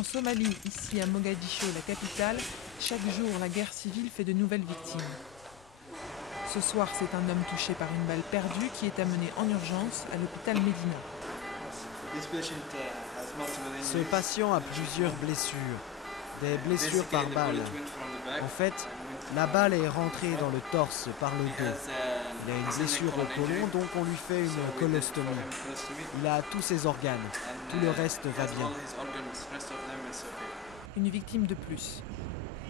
En Somalie, ici à Mogadiscio, la capitale, chaque jour la guerre civile fait de nouvelles victimes. Ce soir, c'est un homme touché par une balle perdue qui est amené en urgence à l'hôpital Médina. Ce patient a plusieurs blessures, des blessures par balle. En fait, la balle est rentrée dans le torse par le dos. Il a une blessure au côlon, donc on lui fait une colostomie. Il a tous ses organes, tout le reste va bien. Une victime de plus.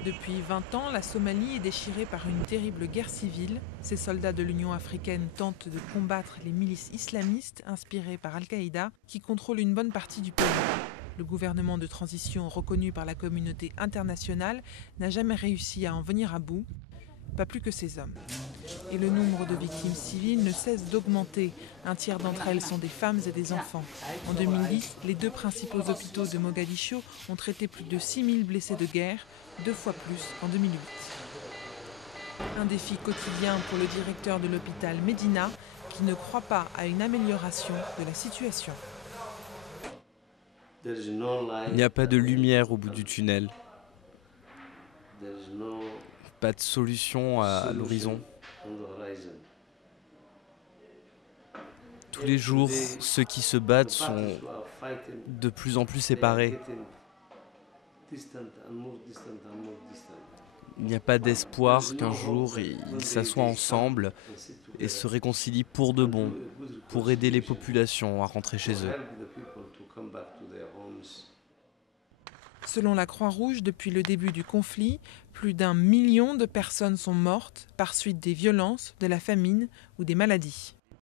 Depuis 20 ans, la Somalie est déchirée par une terrible guerre civile. Ces soldats de l'Union africaine tentent de combattre les milices islamistes inspirées par Al-Qaïda qui contrôlent une bonne partie du pays. Le gouvernement de transition reconnu par la communauté internationale n'a jamais réussi à en venir à bout, pas plus que ces hommes. Et le nombre de victimes civiles ne cesse d'augmenter. Un tiers d'entre elles sont des femmes et des enfants. En 2010, les 2 principaux hôpitaux de Mogadiscio ont traité plus de 6000 blessés de guerre, 2 fois plus qu'en 2008. Un défi quotidien pour le directeur de l'hôpital Médina, qui ne croit pas à une amélioration de la situation. Il n'y a pas de lumière au bout du tunnel. Pas de solution à l'horizon. Tous les jours, ceux qui se battent sont de plus en plus séparés. Il n'y a pas d'espoir qu'un jour ils s'assoient ensemble et se réconcilient pour de bon, pour aider les populations à rentrer chez eux. Selon la Croix-Rouge, depuis le début du conflit, plus d'1 million de personnes sont mortes par suite des violences, de la famine ou des maladies.